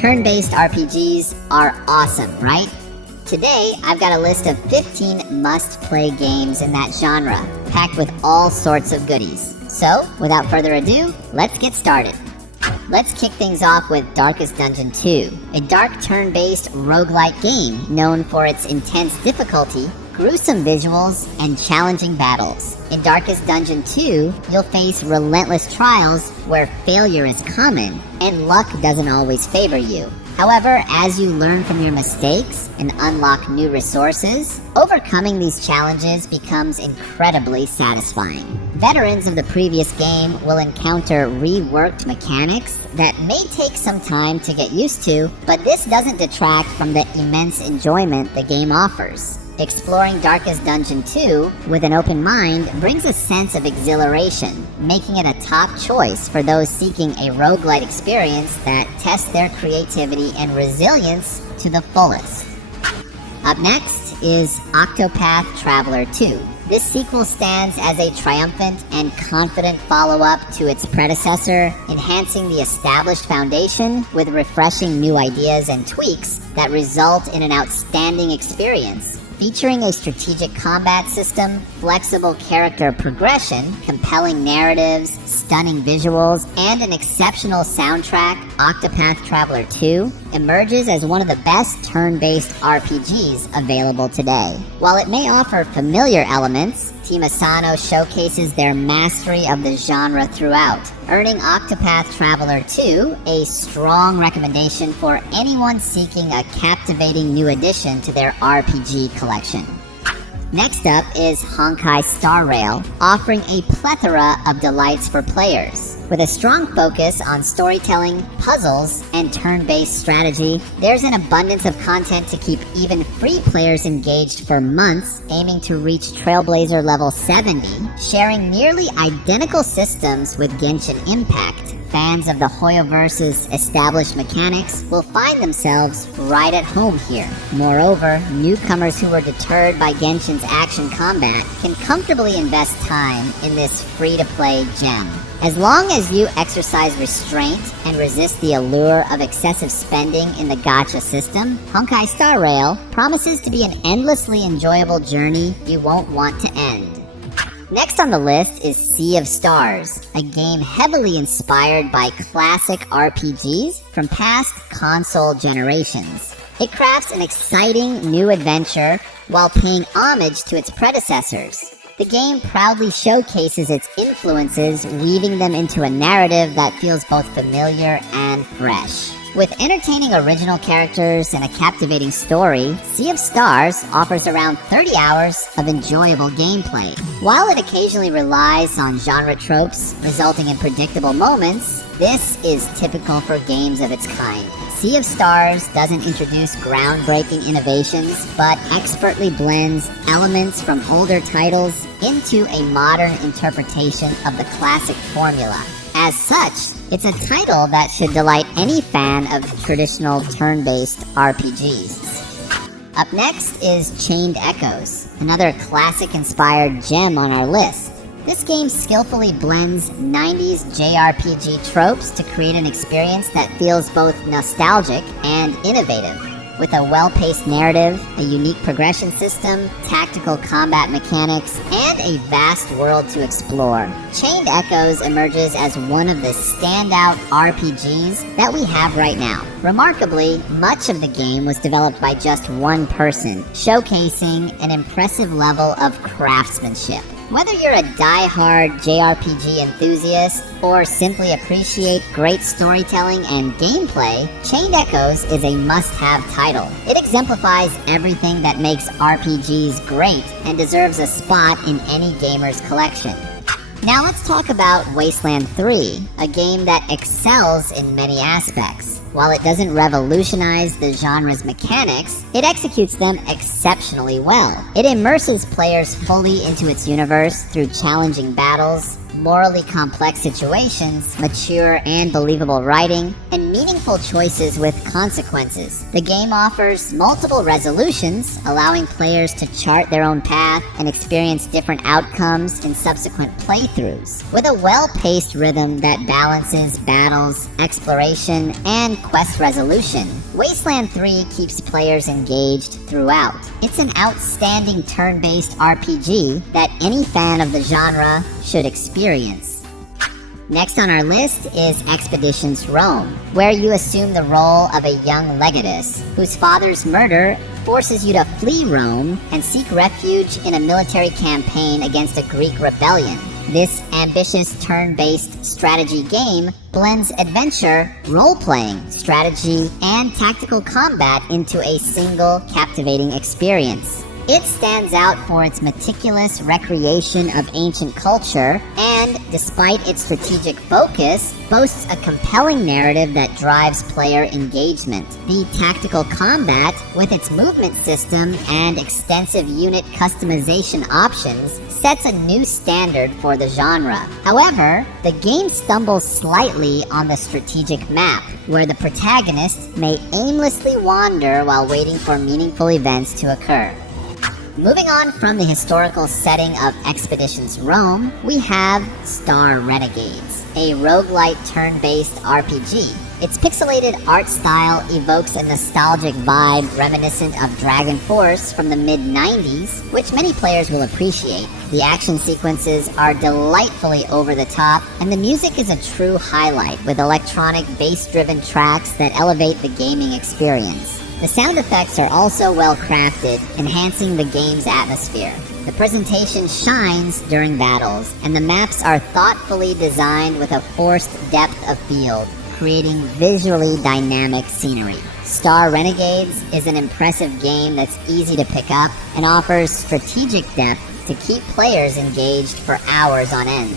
Turn-based RPGs are awesome, right? Today, I've got a list of 15 must-play games in that genre, packed with all sorts of goodies. So, without further ado, let's get started. Let's kick things off with Darkest Dungeon 2, a dark turn-based roguelike game known for its intense difficulty, gruesome visuals, and challenging battles. In Darkest Dungeon 2, you'll face relentless trials where failure is common, and luck doesn't always favor you. However, as you learn from your mistakes and unlock new resources, overcoming these challenges becomes incredibly satisfying. Veterans of the previous game will encounter reworked mechanics that may take some time to get used to, but this doesn't detract from the immense enjoyment the game offers. Exploring Darkest Dungeon 2 with an open mind brings a sense of exhilaration, making it a top choice for those seeking a roguelite experience that tests their creativity and resilience to the fullest. Up next is Octopath Traveler 2. This sequel stands as a triumphant and confident follow-up to its predecessor, enhancing the established foundation with refreshing new ideas and tweaks that result in an outstanding experience. Featuring a strategic combat system, flexible character progression, compelling narratives, stunning visuals, and an exceptional soundtrack, Octopath Traveler 2 emerges as one of the best turn-based RPGs available today. While it may offer familiar elements, Team Asano showcases their mastery of the genre throughout, earning Octopath Traveler 2 a strong recommendation for anyone seeking a captivating new addition to their RPG collection. Next up is Honkai Star Rail, offering a plethora of delights for players. With a strong focus on storytelling, puzzles, and turn-based strategy, there's an abundance of content to keep even free players engaged for months, aiming to reach Trailblazer level 70, sharing nearly identical systems with Genshin Impact. Fans of the Hoyoverse's established mechanics will find themselves right at home here. Moreover, newcomers who are deterred by Genshin's action combat can comfortably invest time in this free-to-play gem. As long as you exercise restraint and resist the allure of excessive spending in the gacha system, Honkai Star Rail promises to be an endlessly enjoyable journey you won't want to end. Next on the list is Sea of Stars, a game heavily inspired by classic RPGs from past console generations. It crafts an exciting new adventure while paying homage to its predecessors. The game proudly showcases its influences, weaving them into a narrative that feels both familiar and fresh. With entertaining original characters and a captivating story, Sea of Stars offers around 30 hours of enjoyable gameplay. While it occasionally relies on genre tropes, resulting in predictable moments, this is typical for games of its kind. Sea of Stars doesn't introduce groundbreaking innovations, but expertly blends elements from older titles into a modern interpretation of the classic formula. As such, it's a title that should delight any fan of traditional turn-based RPGs. Up next is Chained Echoes, another classic-inspired gem on our list. This game skillfully blends 90s JRPG tropes to create an experience that feels both nostalgic and innovative. With a well-paced narrative, a unique progression system, tactical combat mechanics, and a vast world to explore, Chained Echoes emerges as one of the standout RPGs that we have right now. Remarkably, much of the game was developed by just one person, showcasing an impressive level of craftsmanship. Whether you're a die-hard JRPG enthusiast or simply appreciate great storytelling and gameplay, Chained Echoes is a must-have title. It exemplifies everything that makes RPGs great and deserves a spot in any gamer's collection. Now let's talk about Wasteland 3, a game that excels in many aspects. While it doesn't revolutionize the genre's mechanics, it executes them exceptionally well. It immerses players fully into its universe through challenging battles, morally complex situations, mature and believable writing, and meaningful choices with consequences. The game offers multiple resolutions, allowing players to chart their own path and experience different outcomes in subsequent playthroughs, with a well-paced rhythm that balances battles, exploration, and quest resolution. Wasteland 3 keeps players engaged throughout. It's an outstanding turn-based RPG that any fan of the genre should experience. Next on our list is Expeditions Rome, where you assume the role of a young legatus whose father's murder forces you to flee Rome and seek refuge in a military campaign against a Greek rebellion. This ambitious turn-based strategy game blends adventure, role-playing, strategy, and tactical combat into a single captivating experience. It stands out for its meticulous recreation of ancient culture and, despite its strategic focus, boasts a compelling narrative that drives player engagement. The tactical combat, with its movement system and extensive unit customization options, sets a new standard for the genre. However, the game stumbles slightly on the strategic map, where the protagonist may aimlessly wander while waiting for meaningful events to occur. Moving on from the historical setting of Expeditions Rome, we have Star Renegades, a roguelite turn-based RPG. Its pixelated art style evokes a nostalgic vibe reminiscent of Dragon Force from the mid-90s, which many players will appreciate. The action sequences are delightfully over the top, and the music is a true highlight, with electronic bass-driven tracks that elevate the gaming experience. The sound effects are also well crafted, enhancing the game's atmosphere. The presentation shines during battles, and the maps are thoughtfully designed with a forced depth of field, creating visually dynamic scenery. Star Renegades is an impressive game that's easy to pick up and offers strategic depth to keep players engaged for hours on end.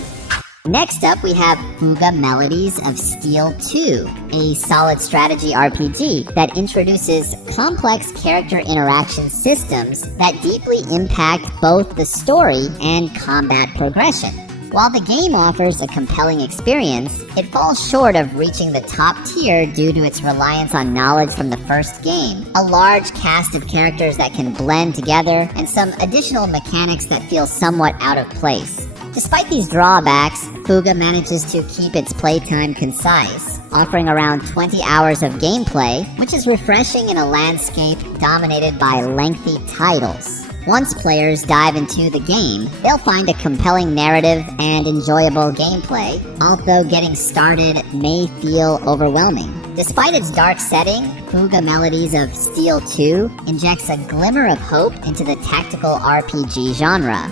Next up, we have Fuga Melodies of Steel 2, a solid strategy RPG that introduces complex character interaction systems that deeply impact both the story and combat progression. While the game offers a compelling experience, it falls short of reaching the top tier due to its reliance on knowledge from the first game, a large cast of characters that can blend together, and some additional mechanics that feel somewhat out of place. Despite these drawbacks, Fuga manages to keep its playtime concise, offering around 20 hours of gameplay, which is refreshing in a landscape dominated by lengthy titles. Once players dive into the game, they'll find a compelling narrative and enjoyable gameplay, although getting started may feel overwhelming. Despite its dark setting, Fuga Melodies of Steel 2 injects a glimmer of hope into the tactical RPG genre.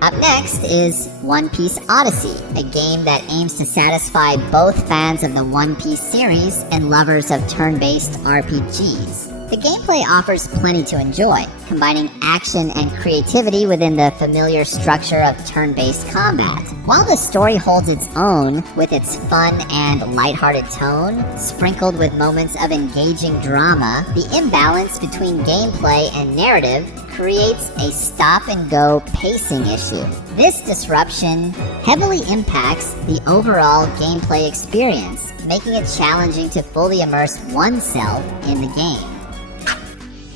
Up next is One Piece Odyssey, a game that aims to satisfy both fans of the One Piece series and lovers of turn-based RPGs. The gameplay offers plenty to enjoy, combining action and creativity within the familiar structure of turn-based combat. While the story holds its own with its fun and lighthearted tone, sprinkled with moments of engaging drama, the imbalance between gameplay and narrative creates a stop-and-go pacing issue. This disruption heavily impacts the overall gameplay experience, making it challenging to fully immerse oneself in the game.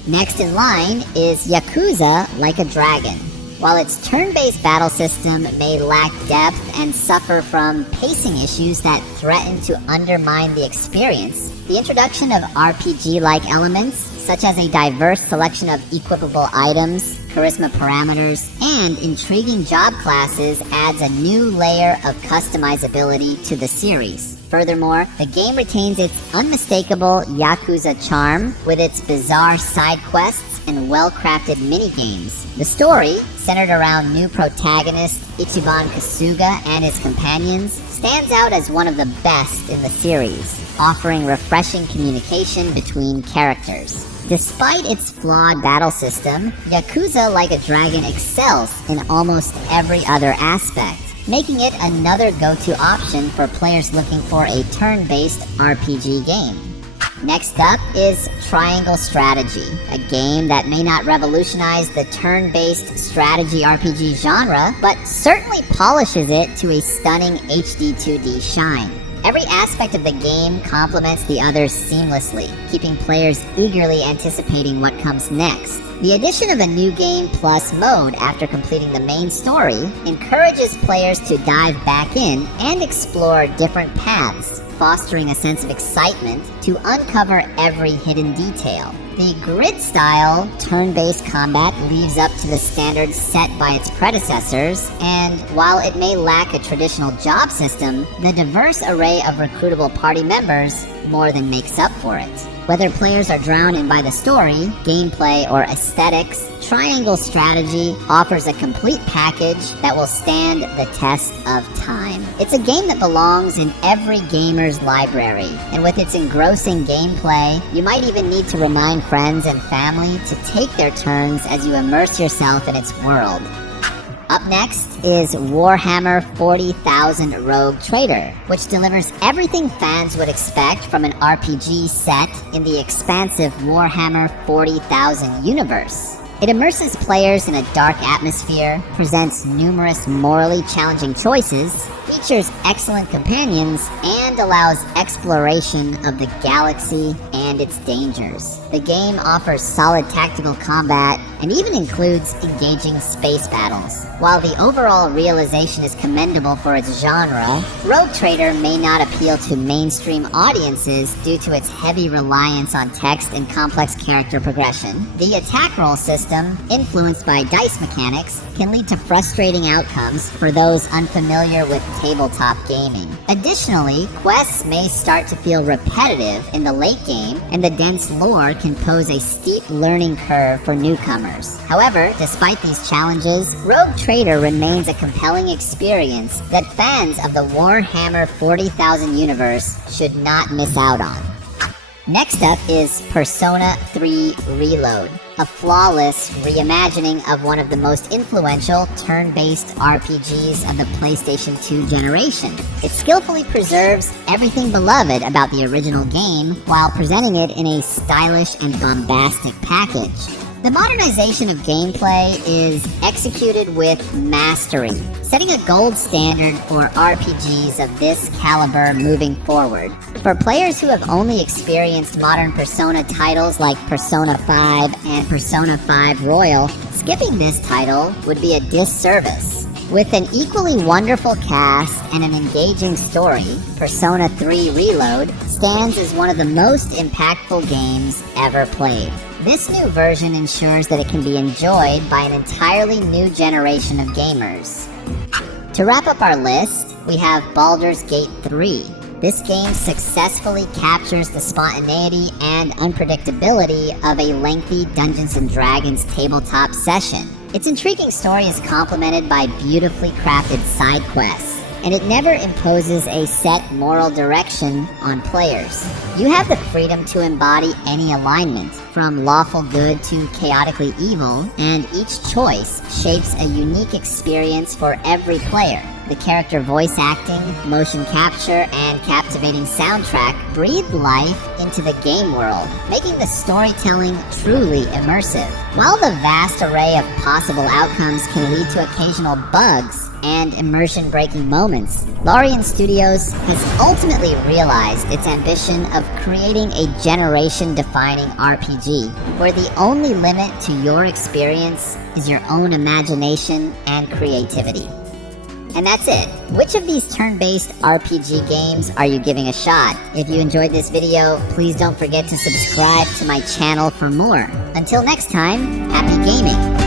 Next in line is Yakuza Like a Dragon. While its turn-based battle system may lack depth and suffer from pacing issues that threaten to undermine the experience, the introduction of RPG-like elements, such as a diverse selection of equipable items, charisma parameters, and intriguing job classes adds a new layer of customizability to the series. Furthermore, the game retains its unmistakable Yakuza charm with its bizarre side quests and well-crafted mini-games. The story, centered around new protagonist Ichiban Kasuga and his companions, stands out as one of the best in the series, offering refreshing communication between characters. Despite its flawed battle system, Yakuza Like a Dragon excels in almost every other aspect, making it another go-to option for players looking for a turn-based RPG game. Next up is Triangle Strategy, a game that may not revolutionize the turn-based strategy RPG genre, but certainly polishes it to a stunning HD 2D shine. Every aspect of the game complements the others seamlessly, keeping players eagerly anticipating what comes next. The addition of a New Game Plus mode after completing the main story encourages players to dive back in and explore different paths, fostering a sense of excitement to uncover every hidden detail. The grid-style turn-based combat lives up to the standards set by its predecessors, and while it may lack a traditional job system, the diverse array of recruitable party members more than makes up for it. Whether players are drawn in by the story, gameplay, or aesthetics, Triangle Strategy offers a complete package that will stand the test of time. It's a game that belongs in every gamer's library, and with its engrossing gameplay, you might even need to remind friends and family to take their turns as you immerse yourself in its world. Up next is Warhammer 40,000 Rogue Trader, which delivers everything fans would expect from an RPG set in the expansive Warhammer 40,000 universe. It immerses players in a dark atmosphere, presents numerous morally challenging choices, features excellent companions, and allows exploration of the galaxy and its dangers. The game offers solid tactical combat and even includes engaging space battles. While the overall realization is commendable for its genre, Rogue Trader may not appeal to mainstream audiences due to its heavy reliance on text and complex character progression. The attack roll system, influenced by dice mechanics, can lead to frustrating outcomes for those unfamiliar with tabletop gaming. Additionally, quests may start to feel repetitive in the late game, and the dense lore can pose a steep learning curve for newcomers. However, despite these challenges, Rogue Trader remains a compelling experience that fans of the Warhammer 40,000 universe should not miss out on. Next up is Persona 3 Reload, a flawless reimagining of one of the most influential turn-based RPGs of the PlayStation 2 generation. It skillfully preserves everything beloved about the original game while presenting it in a stylish and bombastic package. The modernization of gameplay is executed with mastery, setting a gold standard for RPGs of this caliber moving forward. For players who have only experienced modern Persona titles like Persona 5 and Persona 5 Royal, skipping this title would be a disservice. With an equally wonderful cast and an engaging story, Persona 3 Reload stands as one of the most impactful games ever played. This new version ensures that it can be enjoyed by an entirely new generation of gamers. To wrap up our list, we have Baldur's Gate 3. This game successfully captures the spontaneity and unpredictability of a lengthy Dungeons & Dragons tabletop session. Its intriguing story is complemented by beautifully crafted side quests, and it never imposes a set moral direction on players. You have the freedom to embody any alignment, from lawful good to chaotically evil, and each choice shapes a unique experience for every player. The character voice acting, motion capture, and captivating soundtrack breathe life into the game world, making the storytelling truly immersive. While the vast array of possible outcomes can lead to occasional bugs and immersion-breaking moments, Larian Studios has ultimately realized its ambition of creating a generation-defining RPG, where the only limit to your experience is your own imagination and creativity. And that's it. Which of these turn-based RPG games are you giving a shot? If you enjoyed this video, please don't forget to subscribe to my channel for more. Until next time, happy gaming!